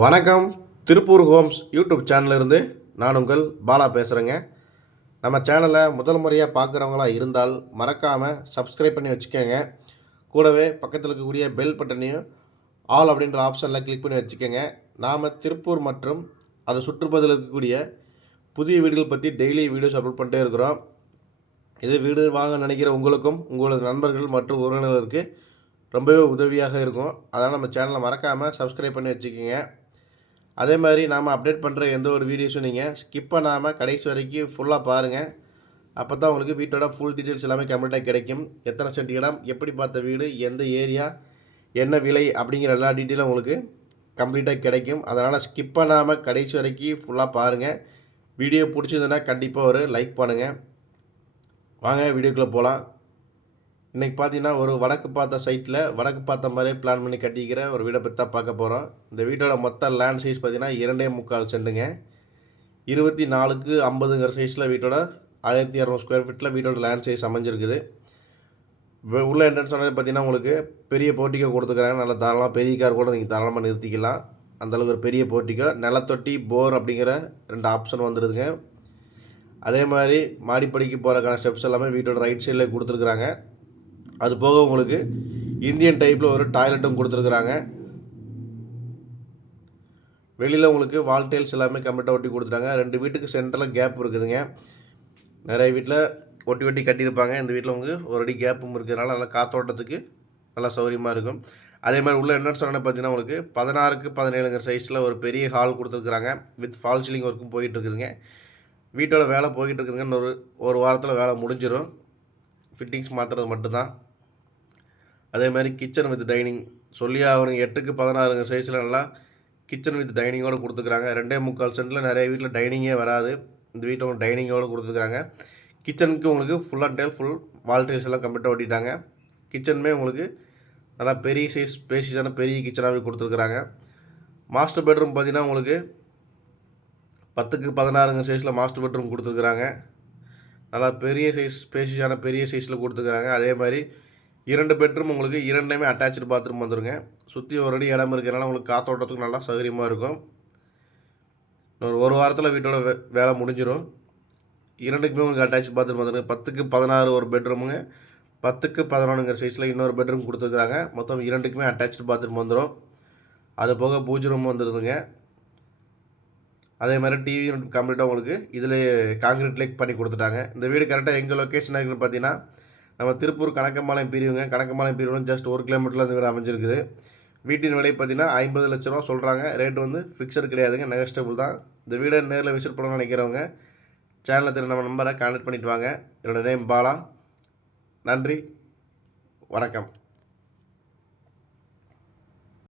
வணக்கம். Tiruppur Holmes YouTube சேனலிருந்து நான் உங்கள் பாலா பேசுகிறேங்க. நம்ம சேனலை முதல் முறையாக பார்க்குறவங்களா இருந்தால் மறக்காமல் சப்ஸ்கிரைப் பண்ணி வச்சுக்கோங்க. கூடவே பக்கத்தில் இருக்கக்கூடிய பெல் பட்டனையும் ஆல் அப்படின்ற ஆப்ஷனில் கிளிக் பண்ணி வச்சுக்கோங்க. நாம் திருப்பூர் மற்றும் அதை சுற்றுப்பகுதியில் இருக்கக்கூடிய புதிய வீடுகள் பற்றி டெய்லி வீடியோஸ் அப்லோட் பண்ணிட்டே இருக்கிறோம். இது வீடு வாங்க நினைக்கிற உங்களுக்கும் உங்களது நண்பர்கள் மற்றும் உறவினர்களுக்கு ரொம்பவே உதவியாக இருக்கும். அதனால் நம்ம சேனலை மறக்காமல் சப்ஸ்கிரைப் பண்ணி வச்சுக்கோங்க. அதே மாதிரி நாம் அப்டேட் பண்ணுற எந்த ஒரு வீடியோஸும் நீங்கள் ஸ்கிப் பண்ணாமல் கடைசி வரைக்கும் ஃபுல்லாக பாருங்கள். அப்போ தான் உங்களுக்கு வீட்டோட ஃபுல் டீட்டெயில்ஸ் எல்லாமே கம்ப்ளீட்டாக கிடைக்கும். எத்தனை சென்ட் இடம், எப்படி பார்த்த வீடு, எந்த ஏரியா, என்ன விலை அப்படிங்கிற எல்லா டீட்டெயிலும் உங்களுக்கு கம்ப்ளீட்டாக கிடைக்கும். அதனால் ஸ்கிப் பண்ணாமல் கடைசி வரைக்கும் ஃபுல்லாக பாருங்கள். வீடியோ பிடிச்சதுன்னா கண்டிப்பாக ஒரு லைக் பண்ணுங்கள். வாங்க வீடியோக்குள்ளே போகலாம். இன்றைக்கி பார்த்தீங்கன்னா ஒரு வடக்கு பார்த்த சைட்டில் வடக்கு பார்த்த மாதிரியே பிளான் பண்ணி கட்டிக்கிற ஒரு வீடை பற்றி தான் பார்க்க போகிறோம். இந்த வீட்டோட மொத்த லேண்ட் சைஸ் பார்த்தீங்கன்னா 2.25 சென்ட்டுங்க. 24க்கு 50ங்கிற சைஸில் வீட்டோட 1200 ஸ்கொயர் ஃபீட்டில் வீட்டோட லேண்ட் சைஸ் அமைஞ்சிருக்குது. உள்ள என்ட்ரன்ஸ் சொன்னது பார்த்தீங்கன்னா உங்களுக்கு பெரிய போர்ட்டிக்கோ கொடுத்துக்கிறாங்க. நல்லா தாராளமாக பெரிய கார் கூட நீங்கள் தாராளமாக நிறுத்திக்கலாம். அந்தளவுக்கு ஒரு பெரிய போர்ட்டிக்கோ, நிலத்தொட்டி, போர் அப்படிங்கிற 2 ஆப்ஷன் வந்துடுதுங்க. அதே மாதிரி மாடிப்படிக்கு போகிறக்கான ஸ்டெப்ஸ் எல்லாமே வீட்டோட ரைட் சைடில் கொடுத்துருக்குறாங்க. அது போக உங்களுக்கு இந்தியன் டைப்பில் ஒரு டாய்லெட்டும் கொடுத்துருக்குறாங்க. வெளியில் உங்களுக்கு வால் டைல்ஸ் எல்லாமே கம்ப்ளீட்டாக ஒட்டி கொடுத்துட்டாங்க. 2 வீட்டுக்கு சென்டரில் கேப் இருக்குதுங்க. நிறைய வீட்டில் ஒட்டி ஒட்டி கட்டியிருப்பாங்க. இந்த வீட்டில் உங்களுக்கு ஒரு அடி கேப்பும் இருக்கிறதுனால நல்லா காற்றோட்டத்துக்கு நல்லா சௌகரியமாக இருக்கும். அதே மாதிரி உள்ள என்னென்னு சொன்னால் பார்த்தீங்கன்னா உங்களுக்கு 16க்கு 17ங்கிற சைஸில் ஒரு பெரிய ஹால் கொடுத்துருக்குறாங்க. வித் ஃபால் சீலிங் ஒர்க்கும் போயிட்டு இருக்குதுங்க. வீட்டோட வேலை போய்கிட்டு இருக்குதுங்க. இன்னொரு ஒரு வாரத்தில் வேலை முடிஞ்சிடும். ஃபிட்டிங்ஸ் மாற்றுறது மட்டும்தான். அதே மாதிரி கிச்சன் வித் டைனிங் சொல்லியா அவனுங்க 8க்கு 16ங்க சைஸில் நல்லா கிச்சன் வித் டைனிங்கோடு கொடுத்துருக்குறாங்க. 2.25 சென்ட்டில் நிறைய வீட்டில் டைனிங்கே வராது. இந்த வீட்டில் உங்களுக்கு டைனிங்கோடு கொடுத்துருக்குறாங்க. கிச்சனுக்கு உங்களுக்கு full and tile full wall tiles எல்லாம் கம்ப்ளீட்டாக ஒட்டிட்டாங்க. கிச்சனுமே உங்களுக்கு நல்லா பெரிய சைஸ் ஸ்பேசியஸான பெரிய கிச்சனாகவே கொடுத்துருக்குறாங்க. மாஸ்டர் பெட்ரூம் பார்த்தீங்கன்னா உங்களுக்கு 10க்கு 16ங்க சைஸில் மாஸ்டர் பெட்ரூம் கொடுத்துருக்குறாங்க. நல்லா பெரிய சைஸ் ஸ்பேசியஸான பெரிய சைஸில் கொடுத்துருக்குறாங்க. அதே மாதிரி 2 பெட்ரூம் உங்களுக்கு 2மே அட்டாச்சு பாத்ரூம் வந்துடுங்க. சுற்றி ஒரு அடி இடம் இருக்கிறனால உங்களுக்கு காற்றோட்டத்துக்கு நல்லா சௌகரியமாக இருக்கும். ஒரு வாரத்தில் வீட்டோட வேலை முடிஞ்சிடும். 2க்குமே உங்களுக்கு அட்டாச் பாத்ரூம் வந்துடுங்க. 10க்கு 16 ஒரு பெட்ரூமுங்க, 10க்கு 11ங்கிற சைஸில் இன்னொரு பெட்ரூம் கொடுத்துருக்குறாங்க. மொத்தம் 2க்குமே அட்டாச்சு பாத்ரூம் வந்துடும். அது போக பூஜை ரூம் வந்துடுதுங்க. அதே மாதிரி டிவி கம்ப்ளீட்டாக உங்களுக்கு இதில் காங்கிரீட் லேக் பண்ணி கொடுத்துட்டாங்க. இந்த வீடு கரெக்டாக எங்கள் லொக்கேஷன் இருக்குன்னு பார்த்தீங்கன்னா நம்ம திருப்பூர் கணக்கம்பாளையம் பிரிவுங்க. கணக்கம்பாளையம் பிரிவு ஜஸ்ட் 1 கிலோமீட்டரில் இந்த வீடு அமைஞ்சிருக்குது. வீட்டின் விலை பார்த்தீங்கன்னா 50 லட்ச ரூபா சொல்கிறாங்க. ரேட் வந்து ஃபிக்ஸட் கிடையாதுங்க, நெகஸ்டபிள் தான். இந்த வீடை நேரில் விசிட் பண்ணணும்னு நினைக்கிறவங்க சேனலில் தெரியும் நம்ம நம்பரை கான்டாக்ட் பண்ணிவிட்டு வாங்க. என்னோடய நேம் பாலா. நன்றி, வணக்கம்.